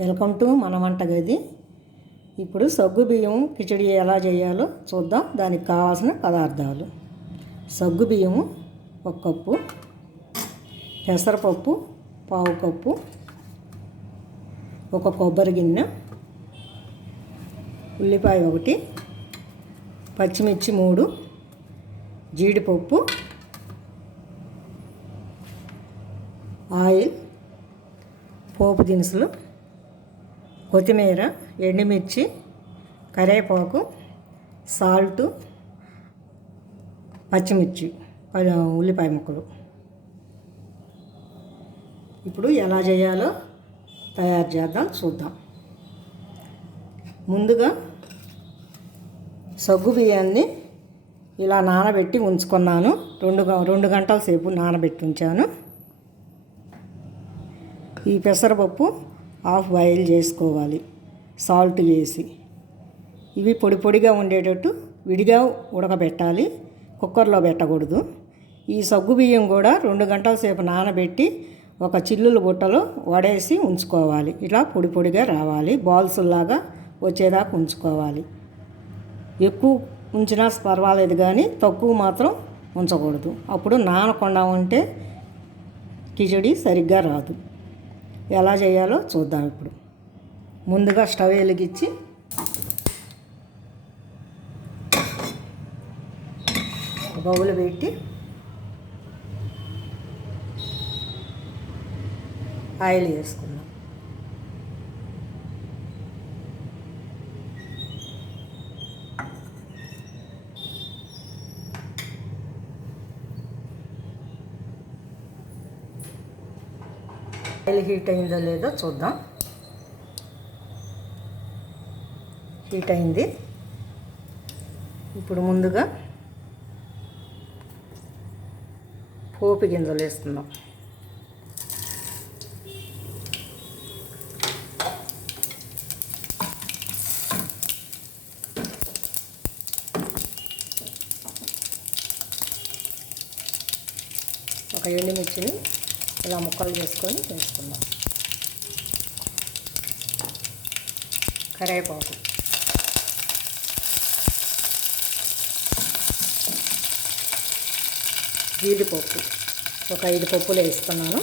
Welcome to మన వంటగది. ఇప్పుడు సగ్గుబియ్యం కిచడి ఎలా చేయాలో చూద్దాం. దానికి కావాల్సిన పదార్థాలు: సగ్గుబియ్యము 1 కప్పు, పెసరపప్పు 1/2 కప్పు, 1 కొబ్బరి గిన్నె, ఉల్లిపాయ 1, పచ్చిమిర్చి 3, జీడిపప్పు, ఆయిల్, పోపు దినుసులు, కొత్తిమీర, ఎండుమిర్చి, కరివేపాకు, సాల్టు, పచ్చిమిర్చి, ఉల్లిపాయ ముక్కలు. ఇప్పుడు ఎలా చేయాలో తయారు చేద్దాం, చూద్దాం. ముందుగా సగ్గు బియ్యాన్ని ఇలా నానబెట్టి ఉంచుకున్నాను. 2 గంటల సేపు నానబెట్టి ఉంచాను. ఈ పెసరపప్పు హాఫ్ బాయిల్ చేసుకోవాలి సాల్ట్ వేసి. ఇవి పొడి పొడిగా ఉండేటట్టు విడిగా ఉడకబెట్టాలి, కుక్కర్లో పెట్టకూడదు. ఈ సగ్గు బియ్యం కూడా 2 గంటల సేపు నానబెట్టి ఒక చిల్లుల బుట్టలో వడేసి ఉంచుకోవాలి. ఇలా పొడి పొడిగా రావాలి, బాల్స్లాగా వచ్చేదాకా ఉంచుకోవాలి. ఎక్కువ ఉంచినా పర్వాలేదు, కానీ తక్కువ మాత్రం ఉంచకూడదు. అప్పుడు నానకుండా ఉంటే కిచడి సరిగ్గా రాదు. ఎలా చేయాలో చూద్దాం. ఇప్పుడు ముందుగా స్టవ్ వెలిగించి బౌల్ పెట్టి ఆయిల్ వేసుకుందాం. ఆయిల్ హీట్ అయిందో లేదో చూద్దాం. హీట్ అయింది. ఇప్పుడు ముందుగా పోపు గింజలు వేస్తున్నాం. ఒక ఎండుమిర్చిని ఇలా ముక్కలు చేసుకొని వేసుకుందాం. కరివేపాకు, జీడిపప్పు ఒక 5 పప్పులు వేస్తున్నాను.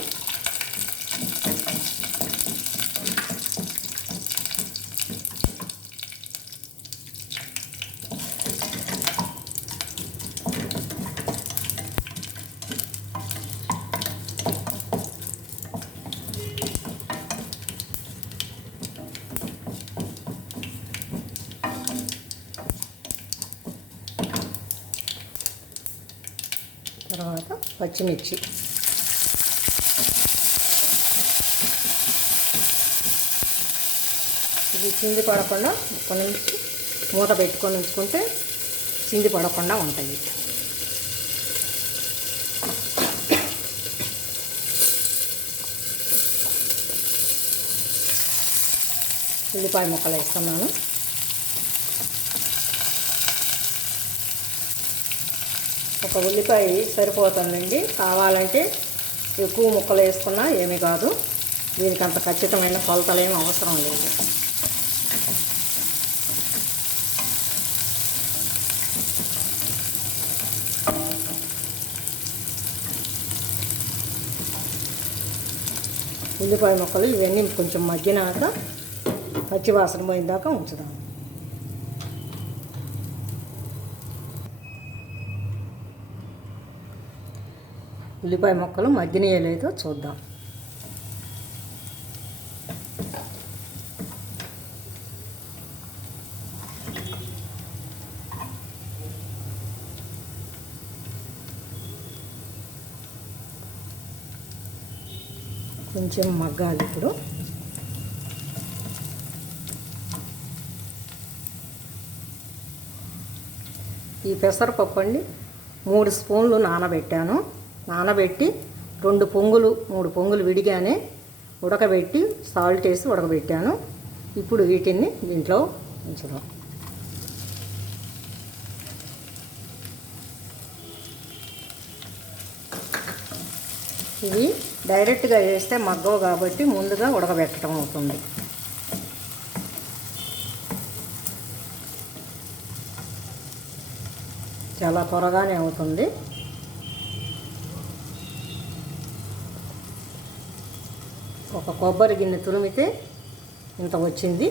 తర్వాత పచ్చిమిర్చి, ఇది చింది పడకుండా కొన్ని మూత పెట్టుకొని ఉంచుకుంటే చింది పడకుండా ఉంటాయి. ఉల్లిపాయ ముక్కలు వేస్తున్నాను. ఒక ఉల్లిపాయ సరిపోతుందండి. కావాలంటే ఎక్కువ ముక్కలు వేసుకున్నా ఏమీ కాదు. దీనికి అంత ఖచ్చితమైన కొలతలు ఏమి అవసరం లేదు. ఉల్లిపాయ ముక్కలు ఇవన్నీ కొంచెం మగ్గినాక పచ్చివాసన పోయిందాకా ఉంచుదాం. ఉల్లిపాయ ముక్కలు మగ్గినయో లేదో చూద్దాం. కొంచెం మగ్గాలి. ఇప్పుడు ఈ పెసరపప్పు అండి 3 స్పూన్లు నానబెట్టాను. నానబెట్టి 3 పొంగులు విడిగానే ఉడకబెట్టి సాల్ట్ వేసి ఉడకబెట్టాను. ఇప్పుడు వీటిని దీంట్లో ఉంచుదాం. ఇవి డైరెక్ట్గా వేస్తే మగ్గవు కాబట్టి ముందుగా ఉడకబెట్టడం అవుతుంది. చాలా త్వరగానే అవుతుంది. ఒక కొబ్బరి గిన్నె తురిమితే ఇంత వచ్చింది.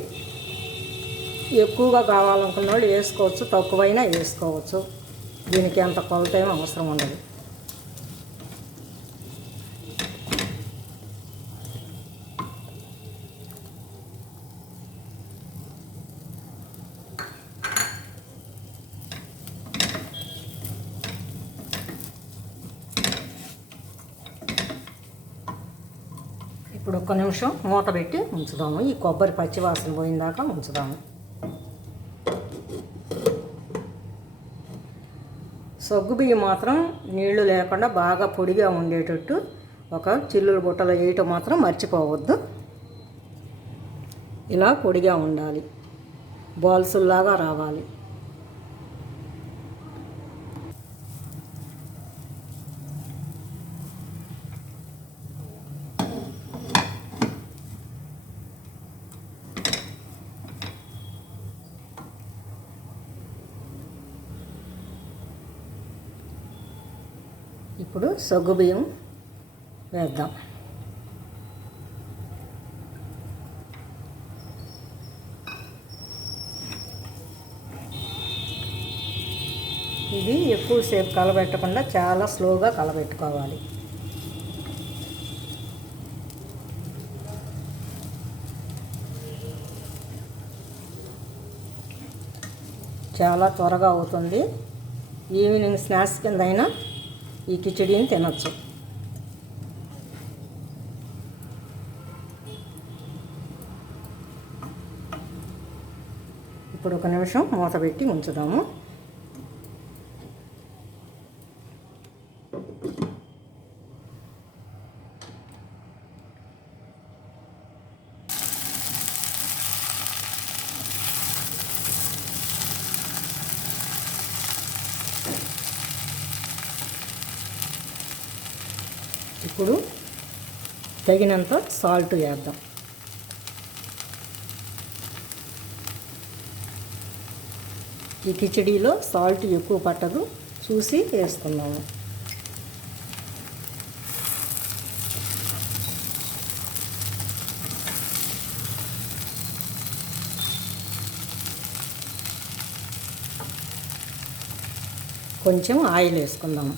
ఎక్కువగా కావాలనుకున్న వాళ్ళు వేసుకోవచ్చు, తక్కువైనా వేసుకోవచ్చు. దీనికి అంత కొలత ఏమీ అవసరం ఉండదు. ఇప్పుడు ఒక్క నిమిషం మూత పెట్టి ఉంచుదాము. ఈ కొబ్బరి పచ్చివాసన పోయిందాకా ఉంచుదాము. సగ్గుబియ్యం మాత్రం నీళ్లు లేకుండా బాగా పొడిగా ఉండేటట్టు ఒక చిల్లుల బుట్టలో వేయటం మాత్రం మర్చిపోవద్దు. ఇలా పొడిగా ఉండాలి, బాల్సుల్లాగా రావాలి. ఇప్పుడు సగ్గుబియ్యం వేద్దాం. ఇది ఎక్కువసేపు కలబెట్టకుండా చాలా స్లోగా కలబెట్టుకోవాలి. చాలా త్వరగా అవుతుంది. ఈవినింగ్ స్నాక్స్ కింద అయినా ఈ కిచిడీని తినొచ్చు. ఇప్పుడు ఒక నిమిషం మూత పెట్టి ఉంచుదాము. ఇప్పుడు తగినంత సాల్ట్ వేద్దాం. ఈ కిచిడీలో సాల్ట్ ఎక్కువ పట్టదు, చూసి వేసుకుందాము. కొంచెం ఆయిల్ వేసుకుందాము.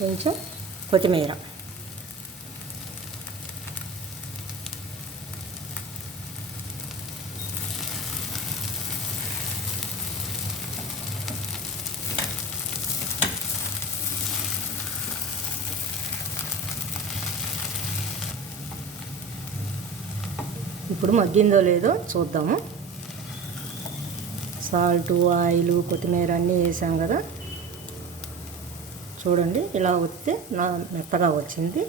కొంచెం కొత్తిమీర, ఇప్పుడు మగ్గిందో లేదో చూద్దాము. సాల్టు, ఆయిల్, కొత్తిమీర అన్నీ వేసాం కదా. చూడండి, ఇలా వస్తే మెత్తగా వచ్చింది.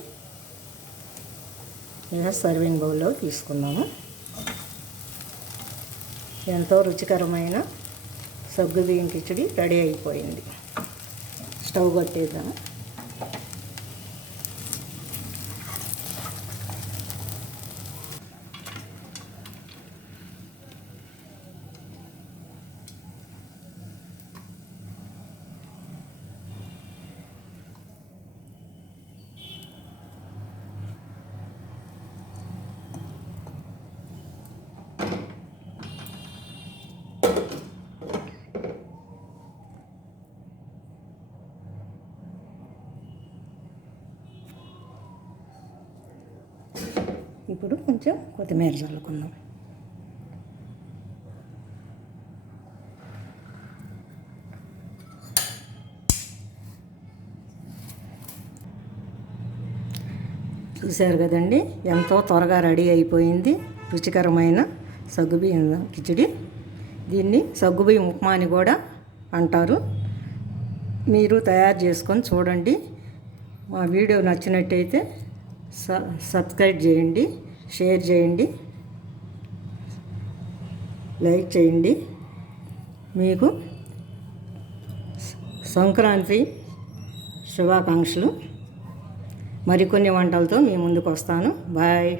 ఇలా సర్వింగ్ బౌల్లో తీసుకుందాము. ఎంతో రుచికరమైన సగ్గుబియ్యం కిచిడి రెడీ అయిపోయింది. స్టవ్ కట్టేద్దాము. ఇప్పుడు కొంచెం కొత్తిమీర చల్లుకుందాం. చూశారు కదండి, ఎంతో త్వరగా రెడీ అయిపోయింది రుచికరమైన సగ్గుబియ్యం కిచిడి. దీన్ని సగ్గుబియ్యం ఉప్మా అని కూడా అంటారు. మీరు తయారు చేసుకొని చూడండి. మా వీడియో నచ్చినట్టయితే సబ్స్క్రైబ్ చేయండి, షేర్ చేయండి, లైక్ చేయండి. మీకు సంక్రాంతి శుభాకాంక్షలు. మరికొన్ని వంటలతో మీ ముందుకు వస్తాను. బాయ్.